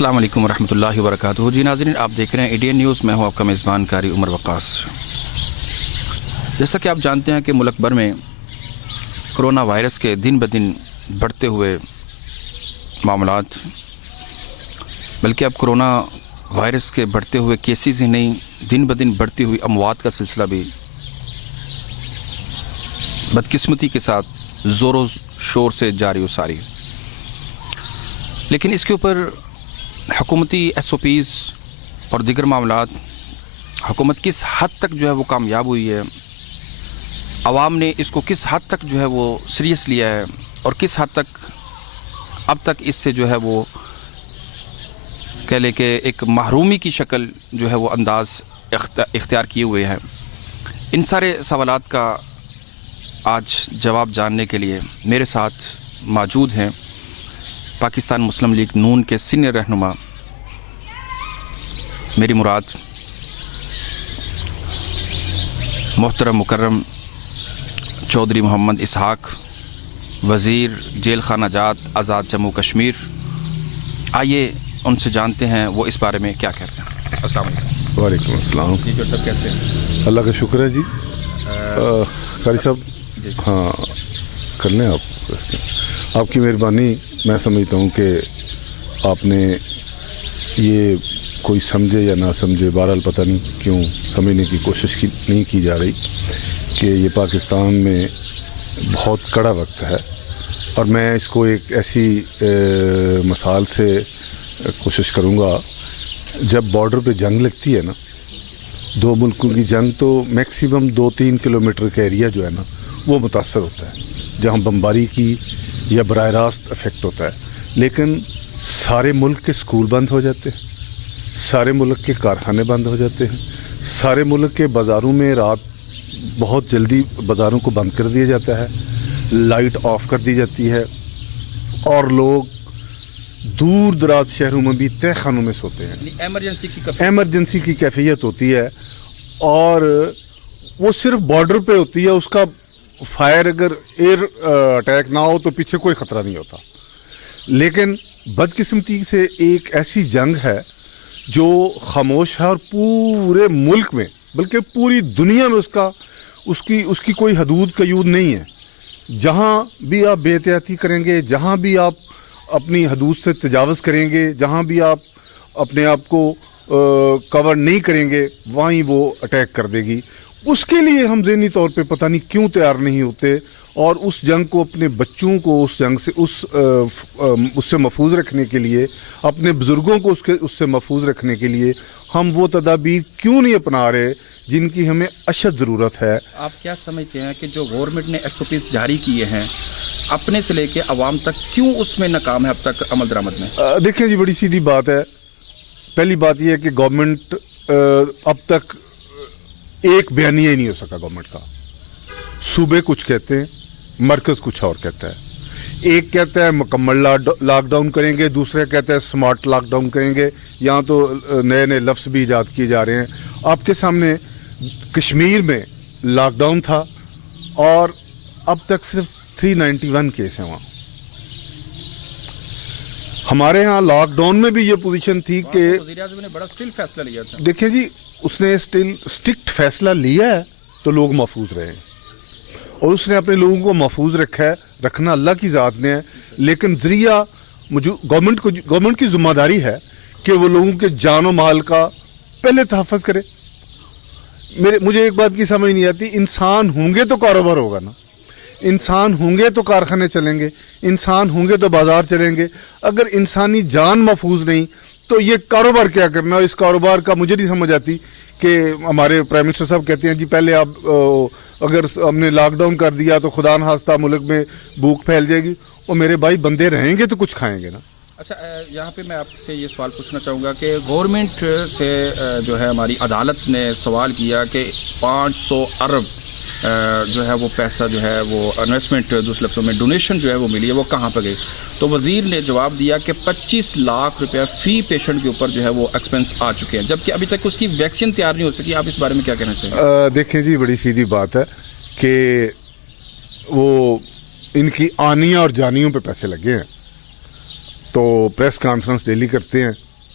السلام علیکم ورحمۃ اللہ وبرکاتہ. جی ناظرین، آپ دیکھ رہے ہیں ADN نیوز. میں ہوں آپ کا میزبان قاری عمر وقاص. جیسا کہ آپ جانتے ہیں کہ ملک بھر میں کرونا وائرس کے دن بدن بڑھتے ہوئے معاملات، بلکہ اب کرونا وائرس کے بڑھتے ہوئے کیسز ہی نہیں، دن بدن بڑھتی ہوئی اموات کا سلسلہ بھی بدقسمتی کے ساتھ زور و شور سے جاری و ساری. لیکن اس کے اوپر حکومتی SOPs اور دیگر معاملات، حکومت کس حد تک جو ہے وہ کامیاب ہوئی ہے، عوام نے اس کو کس حد تک جو ہے وہ سیریس لیا ہے، اور کس حد تک اب تک اس سے جو ہے وہ کہہ لے کہ ایک محرومی کی شکل جو ہے وہ انداز اختیار کیے ہوئے ہیں. ان سارے سوالات کا آج جواب جاننے کے لیے میرے ساتھ موجود ہیں پاکستان مسلم لیگ نون کے سینئر رہنما میری مراد محترم مکرم چودھری محمد اسحاق، وزیر جیل خانہ جات آزاد جموں کشمیر. آئیے ان سے جانتے ہیں وہ اس بارے میں کیا کہتے ہیں. السلام علیکم. وعلیکم السلام. جی جو سب کیسے ہیں؟ اللہ کا شکر ہے جی. قاری صاحب ہاں کر لیں آپ کی مہربانی. میں سمجھتا ہوں کہ آپ نے یہ کوئی سمجھے یا نہ سمجھے، بہرحال پتہ نہیں کیوں سمجھنے کی کوشش نہیں کی جا رہی کہ یہ پاکستان میں بہت کڑا وقت ہے. اور میں اس کو ایک ایسی مثال سے کوشش کروں گا. جب بارڈر پہ جنگ لگتی ہے نا، دو ملکوں کی جنگ، تو میکسیمم 2-3 کلومیٹر کا ایریا جو ہے نا وہ متاثر ہوتا ہے، جہاں بمباری کی یا براہ راست افیکٹ ہوتا ہے. لیکن سارے ملک کے سکول بند ہو جاتے ہیں، سارے ملک کے کارخانے بند ہو جاتے ہیں، سارے ملک کے بازاروں میں رات بہت جلدی بازاروں کو بند کر دیا جاتا ہے، لائٹ آف کر دی جاتی ہے، اور لوگ دور دراز شہروں میں بھی تہہ خانوں میں سوتے ہیں. ایمرجنسی کی کیفیت ہوتی ہے، اور وہ صرف بارڈر پہ ہوتی ہے. اس کا فائر اگر ایئر اٹیک نہ ہو تو پیچھے کوئی خطرہ نہیں ہوتا. لیکن بدقسمتی سے ایک ایسی جنگ ہے جو خاموش ہے، اور پورے ملک میں بلکہ پوری دنیا میں اس کی کوئی حدود قیود نہیں ہے. جہاں بھی آپ بے احتیاطی کریں گے، جہاں بھی آپ اپنی حدود سے تجاوز کریں گے، جہاں بھی آپ اپنے آپ کو کور نہیں کریں گے، وہیں وہ اٹیک کر دے گی. اس کے لیے ہم ذہنی طور پہ پتہ نہیں کیوں تیار نہیں ہوتے، اور اس جنگ کو اپنے بچوں کو اس جنگ سے اس سے محفوظ رکھنے کے لیے، اپنے بزرگوں کو اس سے محفوظ رکھنے کے لیے ہم وہ تدابیر کیوں نہیں اپنا رہے جن کی ہمیں اشد ضرورت ہے. آپ کیا سمجھتے ہیں کہ جو گورنمنٹ نے SOPs جاری کیے ہیں اپنے سے لے کے عوام تک، کیوں اس میں ناکام ہے اب تک عمل درآمد میں؟ دیکھیں جی، بڑی سیدھی بات ہے. پہلی بات یہ ہے کہ گورنمنٹ اب تک ایک بیانیہ ہی نہیں ہو سکا گورنمنٹ کا. صوبے کچھ کہتے ہیں، مرکز کچھ اور کہتا ہے. ایک کہتا ہے مکمل لاک ڈاؤن کریں گے، دوسرا کہتا ہے سمارٹ لاک ڈاؤن کریں گے. یہاں تو نئے نئے لفظ بھی ایجاد کیے جا رہے ہیں. آپ کے سامنے کشمیر میں لاک ڈاؤن تھا، اور اب تک صرف 391 کیس ہیں وہاں. ہمارے ہاں لاک ڈاؤن میں بھی یہ پوزیشن تھی کہ وزیر اعظم نے بڑا اسٹرکٹ فیصلہ لیا تھا. دیکھیں جی، اس نے اسٹرکٹ فیصلہ لیا ہے تو لوگ محفوظ رہے ہیں، اور اس نے اپنے لوگوں کو محفوظ رکھا ہے. رکھنا اللہ کی ذات نے ہے، لیکن ذریعہ گورنمنٹ کی ذمہ داری ہے کہ وہ لوگوں کے جان و مال کا پہلے تحفظ کرے. مجھے ایک بات کی سمجھ نہیں آتی، انسان ہوں گے تو کاروبار ہوگا نا، انسان ہوں گے تو کارخانے چلیں گے، انسان ہوں گے تو بازار چلیں گے. اگر انسانی جان محفوظ نہیں تو یہ کاروبار کیا کرنا؟ اس کاروبار کا مجھے نہیں سمجھ آتی کہ ہمارے پرائم منسٹر صاحب کہتے ہیں جی پہلے آپ اگر ہم نے لاک ڈاؤن کر دیا تو خدا نخواستہ ملک میں بھوک پھیل جائے گی. اور میرے بھائی بندے رہیں گے تو کچھ کھائیں گے نا. اچھا، یہاں پہ میں آپ سے یہ سوال پوچھنا چاہوں گا کہ گورنمنٹ سے جو ہے ہماری عدالت نے سوال کیا کہ 500 ارب جو ہے وہ پیسہ جو ہے وہ انویسٹمنٹ، دوسرے لفظوں میں ڈونیشن جو ہے وہ ملی ہے، وہ کہاں پہ گئی؟ تو وزیر نے جواب دیا کہ 25 لاکھ روپے فی پیشنٹ کے اوپر جو ہے وہ ایکسپنس آ چکے ہیں، جبکہ ابھی تک اس کی ویکسین تیار نہیں ہو سکی. آپ اس بارے میں کیا کہنا چاہیں؟ دیکھیں جی، بڑی سیدھی بات ہے کہ وہ ان کی آنیاں اور جانیوں پہ پیسے لگے ہیں، تو پریس کانفرنس ڈیلی کرتے ہیں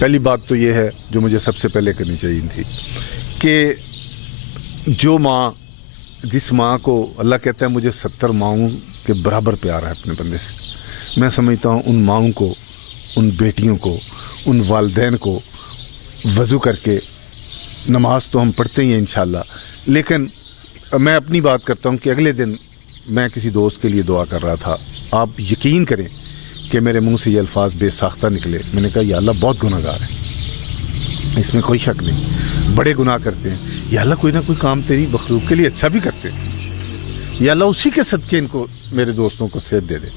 پہلی بات تو یہ ہے جو مجھے سب سے پہلے کرنی چاہیے تھی کہ جو ماں، جس ماں کو اللہ کہتا ہے مجھے 70 ماؤں کے برابر پیار ہے اپنے بندے سے، میں سمجھتا ہوں ان ماؤں کو، ان بیٹیوں کو، ان والدین کو وضو کر کے، نماز تو ہم پڑھتے ہی ہیں انشاءاللہ، لیکن میں اپنی بات کرتا ہوں کہ اگلے دن میں کسی دوست کے لیے دعا کر رہا تھا، آپ یقین کریں کہ میرے منہ سے یہ الفاظ بے ساختہ نکلے، میں نے کہا یا اللہ بہت گناہ گار ہے، اس میں کوئی شک نہیں، بڑے گناہ کرتے ہیں، یا اللہ کوئی نہ کوئی کام تیری مخلوق کے لیے اچھا بھی کرتے ہیں، یا اللہ اسی کے صدقے ان کو، میرے دوستوں کو صحت دے دے۔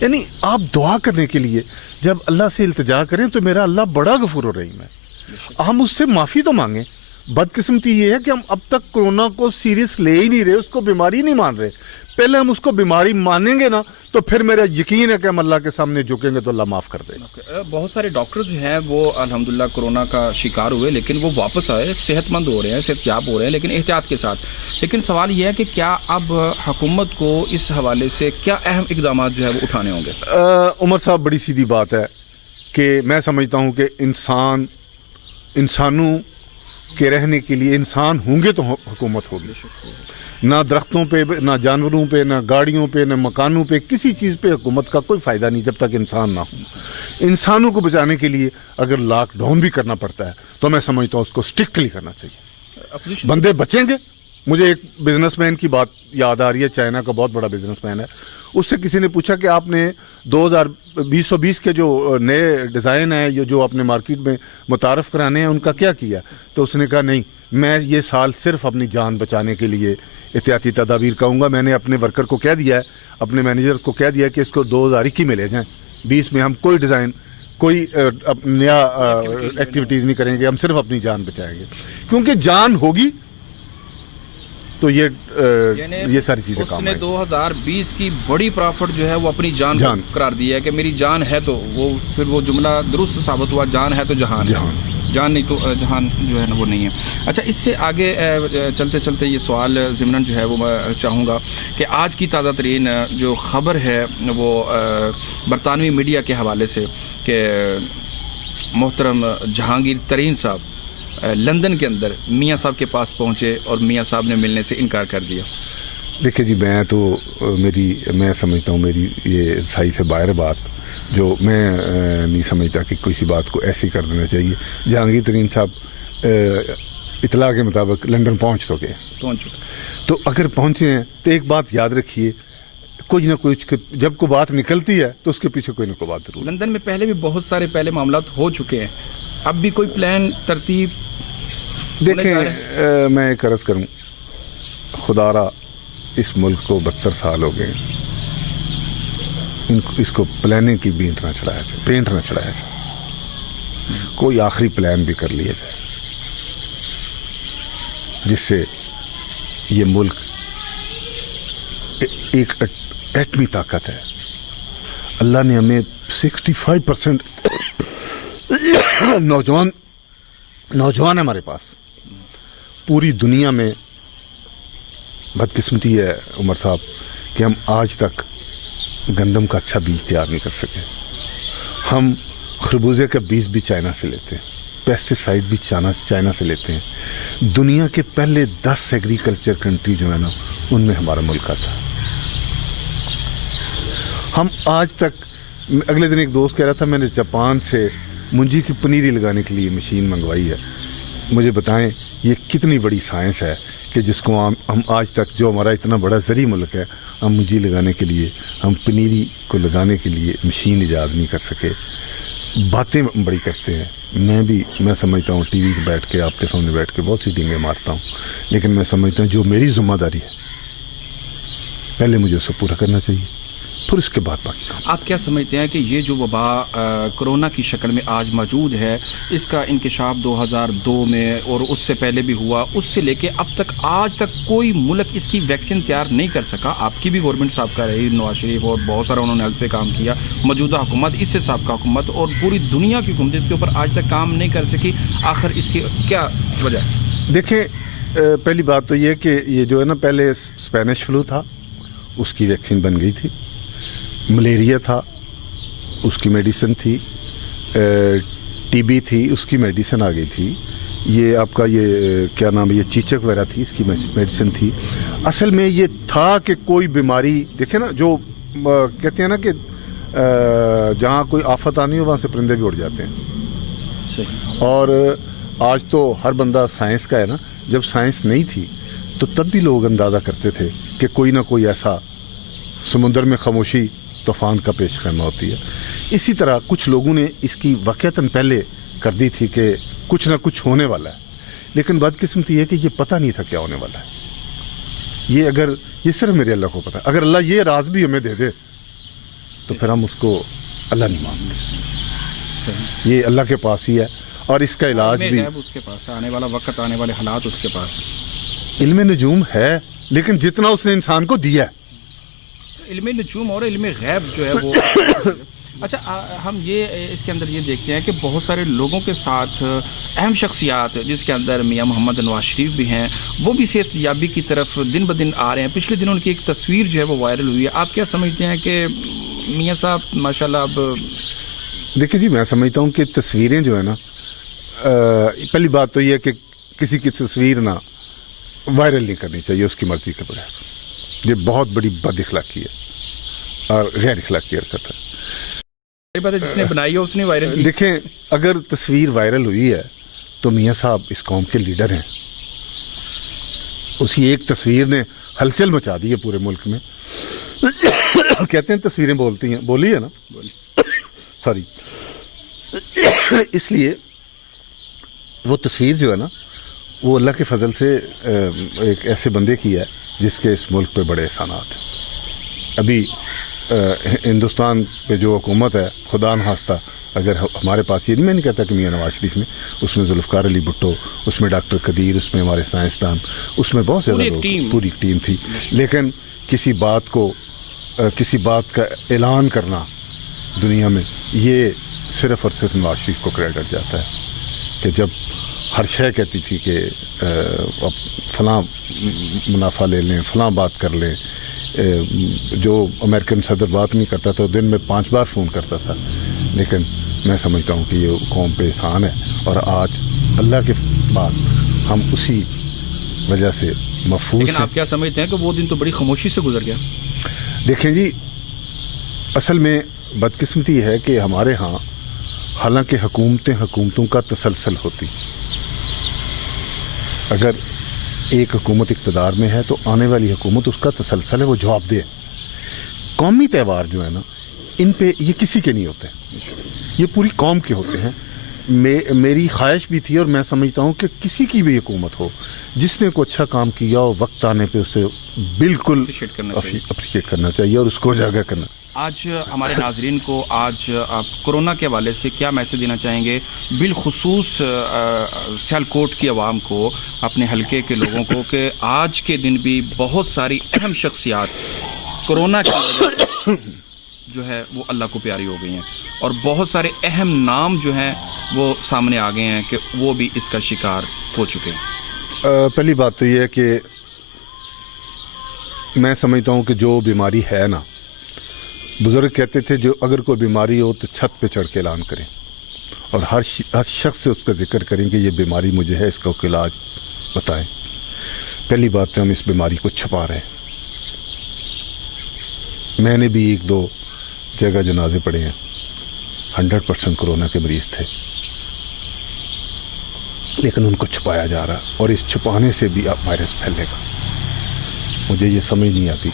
یعنی آپ دعا کرنے کے لیے جب اللہ سے التجا کریں تو میرا اللہ بڑا غفور الرحیم ہے، ہم اس سے معافی تو مانگیں۔ بدقسمتی یہ ہے کہ ہم اب تک کورونا کو سیریس لے ہی نہیں رہے، اس کو بیماری نہیں مان رہے۔ پہلے ہم اس کو بیماری مانیں گے نا تو پھر میرا یقین ہے کہ ہم اللہ کے سامنے جھکیں گے تو اللہ معاف کر دے گا۔ بہت سارے ڈاکٹر جو ہیں وہ الحمدللہ کورونا کا شکار ہوئے، لیکن وہ واپس آئے، صحت مند ہو رہے ہیں، صحت یاب ہو رہے ہیں، لیکن احتیاط کے ساتھ۔ لیکن سوال یہ ہے کہ کیا اب حکومت کو اس حوالے سے کیا اہم اقدامات جو ہے وہ اٹھانے ہوں گے؟ عمر صاحب بڑی سیدھی بات ہے کہ میں سمجھتا ہوں کہ انسانوں کے رہنے کے لیے انسان ہوں گے تو حکومت ہوگی، نہ درختوں پہ، نہ جانوروں پہ، نہ گاڑیوں پہ، نہ مکانوں پہ، کسی چیز پہ حکومت کا کوئی فائدہ نہیں جب تک انسان نہ ہو۔ انسانوں کو بچانے کے لیے اگر لاک ڈاؤن بھی کرنا پڑتا ہے تو میں سمجھتا ہوں اس کو اسٹرکٹلی کرنا چاہیے، بندے بچیں گے۔ مجھے ایک بزنس مین کی بات یاد آ رہی ہے، چائنا کا بہت بڑا بزنس مین ہے، اس سے کسی نے پوچھا کہ آپ نے 2020 کے جو نئے ڈیزائن ہیں جو آپ نے مارکیٹ میں متعارف کرانے ہیں ان کا کیا کیا؟ تو اس نے کہا نہیں، میں یہ سال صرف اپنی جان بچانے کے لیے احتیاطی تدابیر کہوں گا۔ میں نے اپنے ورکر کو کہہ دیا ہے، اپنے مینیجرز کو کہہ دیا ہے کہ اس کو 2021 میں لے جائیں، 20 میں ہم کوئی ڈیزائن، کوئی نیا ایکٹیویٹیز نہیں کریں گے، ہم صرف اپنی جان بچائیں گے، کیونکہ جان ہوگی تو یہ ساری چیزیں کام آئیں گی۔ 2020 کی بڑی پرافٹ جو ہے وہ اپنی جان قرار دیا ہے کہ میری جان ہے، تو وہ پھر وہ جملہ درست ثابت ہوا، جان ہے تو جہان، جان نہیں تو جہان جو ہے نا وہ نہیں ہے۔ اچھا، اس سے آگے چلتے چلتے یہ سوال ضمناً جو ہے وہ میں چاہوں گا کہ آج کی تازہ ترین جو خبر ہے وہ برطانوی میڈیا کے حوالے سے کہ محترم جہانگیر ترین صاحب لندن کے اندر میاں صاحب کے پاس پہنچے اور میاں صاحب نے ملنے سے انکار کر دیا۔ دیکھیں جی، میں سمجھتا ہوں میری یہ صحیح سے باہر بات، جو میں نہیں سمجھتا کہ کسی بات کو ایسی کر دینا چاہیے۔ جہانگیر ترین صاحب اطلاع کے مطابق لندن پہنچ چکے، تو اگر پہنچے ہیں تو ایک بات یاد رکھیے، کوئی نہ کوئی جب کوئی بات نکلتی ہے تو اس کے پیچھے کوئی نہ کوئی بات ضرور۔ لندن میں پہلے بھی بہت سارے معاملات ہو چکے ہیں، اب بھی کوئی پلان ترتیب؟ دیکھیں، میں ایک عرض کروں، خدا را اس ملک کو 72 سال ہو گئے، اس کو پلاننگ کی پینٹ نہ چڑھایا جائے، کوئی آخری پلان بھی کر لیا جائے جس سے یہ ملک ایک ایٹمی طاقت ہے۔ اللہ نے ہمیں 65% نوجوان ہمارے پاس، پوری دنیا میں بدقسمتی ہے عمر صاحب کہ ہم آج تک گندم کا اچھا بیج تیار نہیں کر سکے۔ ہم خربوزے کا بیج بھی چائنا سے لیتے ہیں، پیسٹی سائڈ بھی چائنا سے لیتے ہیں۔ دنیا کے پہلے 10 ایگریکلچر کنٹری جو ہے نا ان میں ہمارا ملک آتا ہے۔ ہم آج تک، اگلے دن ایک دوست کہہ رہا تھا میں نے جاپان سے منجی کی پنیری لگانے کے لیے مشین منگوائی ہے۔ مجھے بتائیں یہ کتنی بڑی سائنس ہے کہ جس کو ہم آج تک، جو ہمارا اتنا بڑا زرعی ملک ہے، ہم منجی لگانے کے لیے، ہم پنیری کو لگانے کے لیے مشین ایجاد نہیں کر سکے۔ باتیں بڑی کرتے ہیں، میں سمجھتا ہوں ٹی وی پہ بیٹھ کے، آپ کے سامنے بیٹھ کے بہت سی ڈینگیں مارتا ہوں، لیکن میں سمجھتا ہوں جو میری ذمہ داری ہے پہلے مجھے اسے پورا کرنا چاہیے، پھر اس کے بعد باقی کام۔ آپ کیا سمجھتے ہیں کہ یہ جو وبا کرونا کی شکل میں آج موجود ہے، اس کا انکشاف 2002 میں اور اس سے پہلے بھی ہوا، اس سے لے کے اب تک آج تک کوئی ملک اس کی ویکسین تیار نہیں کر سکا؟ آپ کی بھی گورنمنٹ سابقہ رہی، نواز شریف، اور بہت سارا انہوں نے ہیلتھ پہ کام کیا، موجودہ حکومت، اس سے سابقہ حکومت اور پوری دنیا کی حکومت اس کے اوپر آج تک کام نہیں کر سکی، آخر اس کی کیا وجہ؟ دیکھیں، پہلی بات تو یہ کہ یہ جو ہے نا، پہلے اسپینش فلو تھا، اس کی ویکسین بن گئی تھی، ملیریا تھا، اس کی میڈیسن تھی، ٹی بی تھی اس کی میڈیسن آ گئی تھی، یہ آپ کا یہ کیا نام ہے، یہ چیچک وغیرہ تھی اس کی میڈیسن تھی. اصل میں یہ تھا کہ کوئی بیماری دیکھیں نا، جو کہتے ہیں نا کہ جہاں کوئی آفت آنی ہو وہاں سے پرندے بھی اڑ جاتے ہیں. اور آج تو ہر بندہ سائنس کا ہے نا، جب سائنس نہیں تھی تو تب بھی لوگ اندازہ کرتے تھے کہ کوئی نہ کوئی ایسا سمندر میں خاموشی طوفان کا پیش خیمہ ہوتی ہے. اسی طرح کچھ لوگوں نے اس کی واقعتاً پہلے کر دی تھی کہ کچھ نہ کچھ ہونے والا ہے، لیکن بدقسمتی ہے کہ یہ پتہ نہیں تھا کیا ہونے والا ہے. یہ صرف میرے اللہ کو پتہ ہے. اگر اللہ یہ راز بھی ہمیں دے دے تو پھر ہم اس کو اللہ نہیں مانتے. یہ اللہ کے پاس ہی ہے، اور اس کا علاج بھی اس کے پاس، آنے والا وقت، آنے والے حالات اس کے پاس. علم نجوم ہے، لیکن جتنا اس نے انسان کو دیا ہے. علم نجوم اور علم غیب جو ہے وہ اچھا، ہم یہ اس کے اندر یہ دیکھتے ہیں کہ بہت سارے لوگوں کے ساتھ اہم شخصیات، جس کے اندر میاں محمد نواز شریف بھی ہیں، وہ بھی صحت یابی کی طرف دن بدن آ رہے ہیں. پچھلے دنوں ان کی ایک تصویر جو ہے وہ وائرل ہوئی ہے. آپ کیا سمجھتے ہیں کہ میاں صاحب ماشاءاللہ اب؟ دیکھیں جی، میں سمجھتا ہوں کہ تصویریں جو ہے نا، پہلی بات تو یہ ہے کہ کسی کی تصویر نہ وائرل نہیں کرنی چاہیے اس کی مرضی کے بغیر. یہ بہت بڑی بد اخلاقی ہے اور غیر اخلاقی حرکت ہے. جس نے بنائی ہے اس نے وائرل کی. دیکھیں، اگر تصویر وائرل ہوئی ہے تو میاں صاحب اس قوم کے لیڈر ہیں. اسی ایک تصویر نے ہلچل مچا دی ہے پورے ملک میں. کہتے ہیں تصویریں بولتی ہیں، بولی ہے نا، سوری. اس لیے وہ تصویر جو ہے نا، وہ اللہ کے فضل سے ایک ایسے بندے کی ہے جس کے اس ملک پہ بڑے احسانات ہیں. ابھی ہندوستان پہ جو حکومت ہے، خدا نخواستہ اگر ہمارے پاس، یہ میں نہیں کہتا کہ میاں نواز شریف میں، اس میں ذوالفقار علی بھٹو، اس میں ڈاکٹر قدیر، اس میں ہمارے سائنسدان، اس میں بہت زیادہ لوگ، پوری ٹیم تھی. لیکن کسی بات کا اعلان کرنا دنیا میں، یہ صرف اور صرف نواز شریف کو کریڈٹ جاتا ہے کہ جب ہر شے کہتی تھی کہ اب فلاں منافع لے لیں، فلاں بات کر لیں. جو امریکن صدر بات نہیں کرتا تھا دن میں 5 بار فون کرتا تھا. لیکن میں سمجھتا ہوں کہ یہ قوم پہ احسان ہے، اور آج اللہ کے بعد ہم اسی وجہ سے محفوظ ہیں. لیکن آپ کیا سمجھتے ہیں کہ وہ دن تو بڑی خاموشی سے گزر گیا؟ دیکھیں جی، اصل میں بدقسمتی ہے کہ ہمارے ہاں حالانکہ حکومتوں کا تسلسل ہوتی، اگر ایک حکومت اقتدار میں ہے تو آنے والی حکومت اس کا تسلسل ہے، وہ جواب دے. قومی تہوار جو ہے نا، ان پہ یہ کسی کے نہیں ہوتے، یہ پوری قوم کے ہوتے ہیں. میری خواہش بھی تھی، اور میں سمجھتا ہوں کہ کسی کی بھی حکومت ہو، جس نے کوئی اچھا کام کیا ہو، وقت آنے پہ اسے بالکل اپریشیٹ کرنا چاہیے اور اس کو اجاگر کرنا. آج ہمارے ناظرین کو آج آپ کورونا کے حوالے سے کیا میسج دینا چاہیں گے، بالخصوص سیالکوٹ کی عوام کو، اپنے حلقے کے لوگوں کو، کہ آج کے دن بھی بہت ساری اہم شخصیات کورونا کی وجہ سے جو ہے وہ اللہ کو پیاری ہو گئی ہیں، اور بہت سارے اہم نام جو ہیں وہ سامنے آ گئے ہیں کہ وہ بھی اس کا شکار ہو چکے ہیں؟ پہلی بات تو یہ ہے کہ میں سمجھتا ہوں کہ جو بیماری ہے نا، بزرگ کہتے تھے جو اگر کوئی بیماری ہو تو چھت پہ چڑھ کے اعلان کریں، اور ہر شخص سے اس کا ذکر کریں کہ یہ بیماری مجھے ہے، اس کا علاج بتائیں. پہلی بات تو ہم اس بیماری کو چھپا رہے ہیں. میں نے بھی 1-2 جگہ جنازے پڑے ہیں، 100% کورونا کے مریض تھے، لیکن ان کو چھپایا جا رہا، اور اس چھپانے سے بھی اب وائرس پھیلے گا. مجھے یہ سمجھ نہیں آتی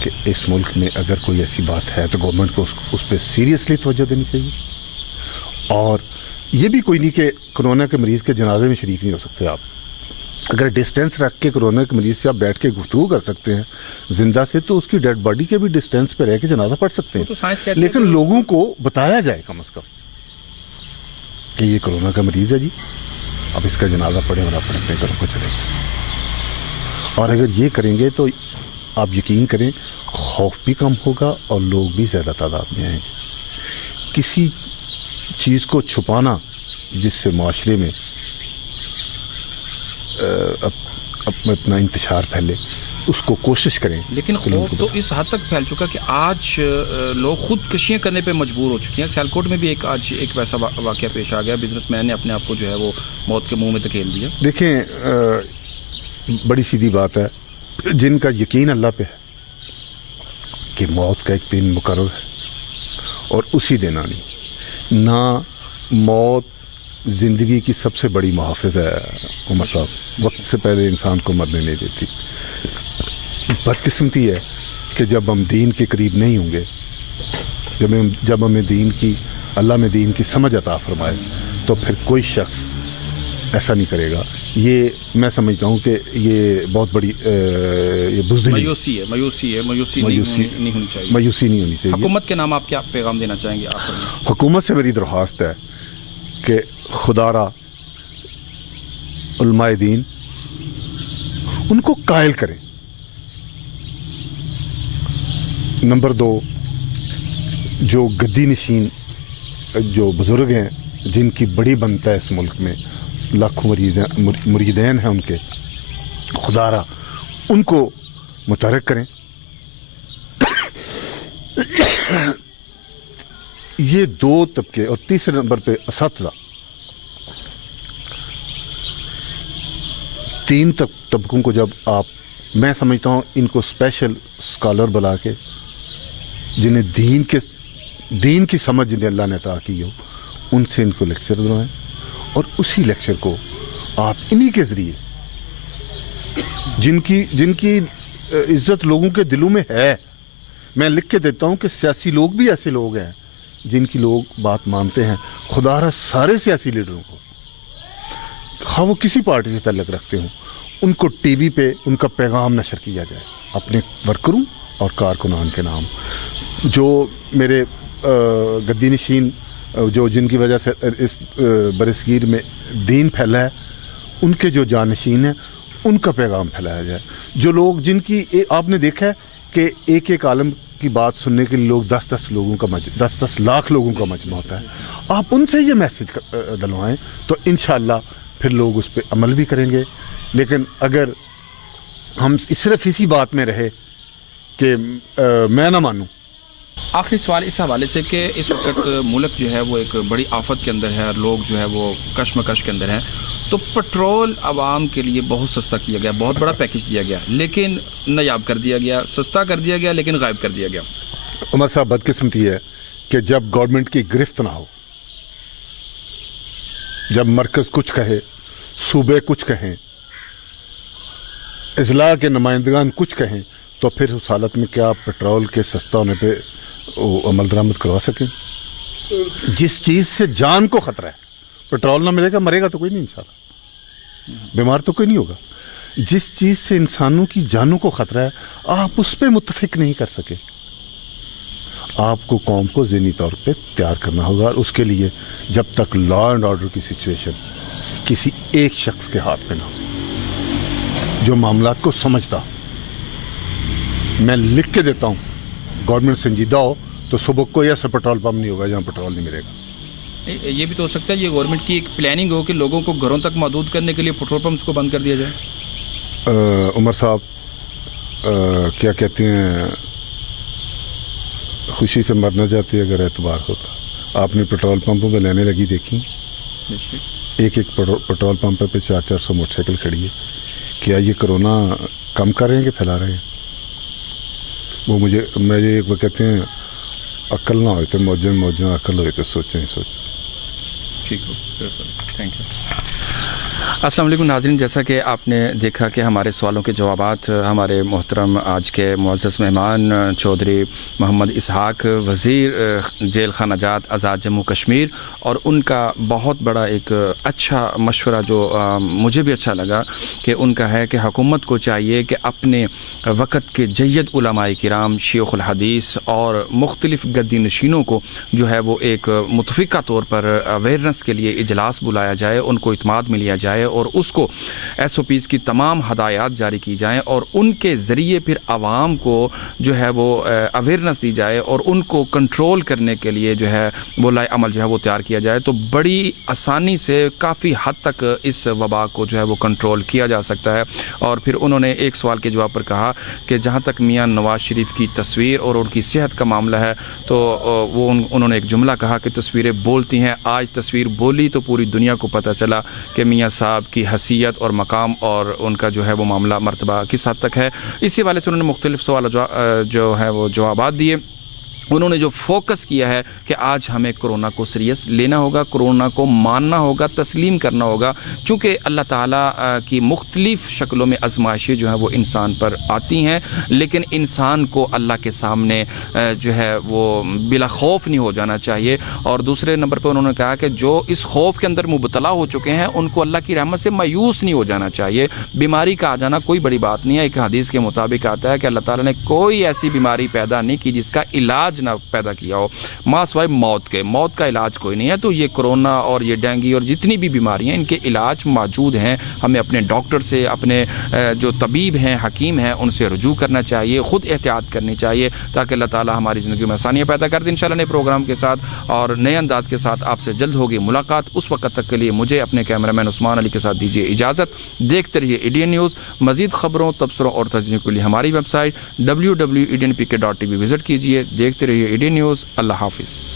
کہ اس ملک میں اگر کوئی ایسی بات ہے تو گورنمنٹ کو اس پہ سیریسلی توجہ دینی چاہیے. اور یہ بھی کوئی نہیں کہ کورونا کے مریض کے جنازے میں شریک نہیں ہو سکتے آپ. اگر ڈسٹینس رکھ کے کورونا کے مریض سے آپ بیٹھ کے گفتگو کر سکتے ہیں زندہ سے، تو اس کی ڈیڈ باڈی کے بھی ڈسٹینس پہ رہ کے جنازہ پڑھ سکتے ہیں. لیکن لوگوں کو بتایا جائے کم از کم کہ یہ کورونا کا مریض ہے جی، اب اس کا جنازہ پڑھیں اور آپ اپنے گھروں کو چلے جائیں. اور اگر یہ کریں گے تو آپ یقین کریں خوف بھی کم ہوگا اور لوگ بھی زیادہ تعداد میں آئیں گے. کسی چیز کو چھپانا جس سے معاشرے میں اپنا انتشار پھیلے، اس کو کوشش کریں. لیکن خوف تو اس حد تک پھیل چکا کہ آج لوگ خودکشیاں کرنے پہ مجبور ہو چکے ہیں. سیالکوٹ میں بھی آج ایک ویسا واقعہ پیش آ گیا, بزنس مین نے اپنے آپ کو جو ہے وہ موت کے منہ میں دھکیل دیا. دیکھیں بڑی سیدھی بات ہے, جن کا یقین اللہ پہ ہے کہ موت کا ایک دن مقرر ہے اور اسی دن آنی, نہ موت زندگی کی سب سے بڑی محافظ ہے عمر صاحب, وقت سے پہلے انسان کو مرنے نہیں دیتی. بدقسمتی ہے کہ جب ہم دین کے قریب نہیں ہوں گے, جب ہمیں دین کی, اللہ میں دین کی سمجھ عطا فرمائے, تو پھر کوئی شخص ایسا نہیں کرے گا. یہ میں سمجھتا ہوں کہ یہ بہت بڑی یہ بزدلی, مایوسی نہیں ہونی چاہیے. مایوسی نہیں ہونی چاہیے. حکومت کے نام آپ کیا پیغام دینا چاہیں گے آخر میں؟ حکومت سے میری درخواست ہے کہ خدا را علماء دین ان کو قائل کریں. نمبر 2, جو گدی نشین جو بزرگ ہیں جن کی بڑی بنتا ہے اس ملک میں, لاکھوں مریدین ہیں ان کے, خدا را ان کو متحرک کریں. یہ 2 طبقے. اور تیسرے نمبر پہ اساتذہ. 3 طبقوں کو جب آپ, میں سمجھتا ہوں ان کو اسپیشل اسکالر بلا کے, جنہیں دین کی سمجھ جنہیں اللہ نے عطا کی ہو, ان سے ان کو لیکچر دلوائیں, اور اسی لیکچر کو آپ انہی کے ذریعے, جن کی عزت لوگوں کے دلوں میں ہے, میں لکھ کے دیتا ہوں کہ سیاسی لوگ بھی ایسے لوگ ہیں جن کی لوگ بات مانتے ہیں. خدا را سارے سیاسی لیڈروں کو, خواہ وہ کسی پارٹی سے تعلق رکھتے ہوں, ان کو ٹی وی پہ ان کا پیغام نشر کیا جائے اپنے ورکروں اور کارکنان کے نام. جو میرے گدی نشین جو جن کی وجہ سے اس برصغیر میں دین پھیلا ہے, ان کے جو جانشین ہیں ان کا پیغام پھیلایا جائے. جو لوگ جن کی آپ نے دیکھا ہے کہ ایک عالم کی بات سننے کے لیے لوگ 10 لاکھ لوگوں کا مجمع ہوتا ہے, آپ ان سے یہ میسج دلوائیں تو انشاءاللہ پھر لوگ اس پہ عمل بھی کریں گے. لیکن اگر ہم صرف اسی بات میں رہے کہ میں نہ مانوں. آخری سوال اس حوالے سے کہ اس وقت ملک جو ہے وہ ایک بڑی آفت کے اندر ہے, لوگ جو ہے وہ کشمکش کے اندر ہیں, تو پٹرول عوام کے لیے بہت سستا کیا گیا, بہت بڑا پیکج دیا گیا, لیکن نایاب کر دیا گیا, سستا کر دیا گیا لیکن غائب کر دیا گیا. عمر صاحب بدقسمتی ہے کہ جب گورنمنٹ کی گرفت نہ ہو, جب مرکز کچھ کہے, صوبے کچھ کہیں, اضلاع کے نمائندگان کچھ کہیں, تو پھر اس حالت میں کیا پٹرول کے سستا ہونے پہ عمل درآمد کروا سکیں؟ جس چیز سے جان کو خطرہ ہے, پٹرول نہ ملے گا, مرے گا تو کوئی نہیں انشاءاللہ, بیمار تو کوئی نہیں ہوگا. جس چیز سے انسانوں کی جانوں کو خطرہ ہے, آپ اس پہ متفق نہیں کر سکے. آپ کو قوم کو ذہنی طور پہ تیار کرنا ہوگا, اور اس کے لیے جب تک لا اینڈ آرڈر کی سچویشن کسی ایک شخص کے ہاتھ پہ نہ ہو جو معاملات کو سمجھتا, میں لکھ کے دیتا ہوں, گورنمنٹ سنجیدہ ہو تو صبح کوئی ایسا پٹرول پمپ نہیں ہوگا جہاں پٹرول نہیں ملے گا. یہ بھی تو ہو سکتا ہے یہ گورنمنٹ کی ایک پلاننگ ہو کہ لوگوں کو گھروں تک محدود کرنے کے لیے پٹرول پمپس کو بند کر دیا جائے. عمر صاحب کیا کہتے ہیں, خوشی سے مرنا چاہتی ہے اگر اعتبار ہوتا. آپ نے پٹرول پمپوں پہ لینے لگی دیکھی, ایک پٹرول پمپ پہ 400 موٹر سائیکل کھڑی ہے. کیا یہ کرونا کم کر رہے ہیں کہ پھیلا رہے ہیں؟ وہ کہتے ہیں عقل نہ ہوئے تو موجیں عقل ہوئے تو سوچیں. ٹھیک ہو, تھینک یو. السلام علیکم ناظرین, جیسا کہ آپ نے دیکھا کہ ہمارے سوالوں کے جوابات ہمارے محترم آج کے معزز مہمان چودھری محمد اسحاق, وزیر جیل خانہ جات آزاد جموں کشمیر, اور ان کا بہت بڑا ایک اچھا مشورہ جو مجھے بھی اچھا لگا کہ ان کا ہے کہ حکومت کو چاہیے کہ اپنے وقت کے جید علماء کرام, شیوخ الحدیث اور مختلف گدی نشینوں کو جو ہے وہ ایک متفقہ طور پر اویئرنس کے لیے اجلاس بلایا جائے, ان کو اعتماد میں لیا جائے, جائے اور اس کو SOPs کی تمام ہدایات جاری کی جائیں اور ان کے ذریعے پھر عوام کو جو ہے وہ اویئرنیس دی جائے اور ان کو کنٹرول کرنے کے لیے جو ہے وہ لائے عمل جو ہے وہ تیار کیا جائے تو بڑی آسانی سے کافی حد تک اس وبا کو جو ہے وہ کنٹرول کیا جا سکتا ہے. اور پھر انہوں نے ایک سوال کے جواب پر کہا کہ جہاں تک میاں نواز شریف کی تصویر اور ان کی صحت کا معاملہ ہے تو وہ انہوں نے ایک جملہ کہا کہ تصویریں بولتی ہیں. آج تصویر بولی تو پوری دنیا کو پتہ چلا کہ میاں صاحب کی حیثیت اور مقام اور ان کا جو ہے وہ معاملہ مرتبہ کس حد تک ہے. اسی حوالے سے انہوں نے مختلف سوال جو ہے وہ جوابات دیے. انہوں نے جو فوکس کیا ہے کہ آج ہمیں کرونا کو سیریس لینا ہوگا, کرونا کو ماننا ہوگا, تسلیم کرنا ہوگا, چونکہ اللہ تعالیٰ کی مختلف شکلوں میں آزمائشیں جو ہیں وہ انسان پر آتی ہیں, لیکن انسان کو اللہ کے سامنے جو ہے وہ بلا خوف نہیں ہو جانا چاہیے. اور دوسرے نمبر پہ انہوں نے کہا کہ جو اس خوف کے اندر مبتلا ہو چکے ہیں ان کو اللہ کی رحمت سے مایوس نہیں ہو جانا چاہیے. بیماری کا آ جانا کوئی بڑی بات نہیں ہے. ایک حدیث کے مطابق آتا ہے کہ اللہ تعالیٰ نے کوئی ایسی بیماری پیدا نہیں کی جس کا علاج نہ پیدا کیا ہو, ماں سوائے موت کے. موت کا علاج کوئی نہیں ہے. تو یہ کرونا اور یہ ڈینگی اور جتنی بھی بیماریاں ہیں ان کے علاج موجود ہیں. ہمیں اپنے ڈاکٹر سے, اپنے جو طبیب ہیں, حکیم ہیں, ان سے رجوع کرنا چاہیے, خود احتیاط کرنی چاہیے تاکہ اللہ تعالی ہماری زندگی میں آسانیاں پیدا کر دیں. انشاءاللہ نئے پروگرام کے ساتھ اور نئے انداز کے ساتھ آپ سے جلد ہوگی ملاقات. اس وقت تک کے لیے مجھے اپنے کیمرہ مین عثمان علی کے ساتھ دیجیے اجازت. دیکھتے رہیے ایڈین نیوز. مزید خبروں, تبصروں اور تجزیوں کے لیے ہماری ویب سائٹ www.edenpk.tv وزٹ کیجیے. دیکھتے رہیے ایڈین نیوز. اللہ حافظ.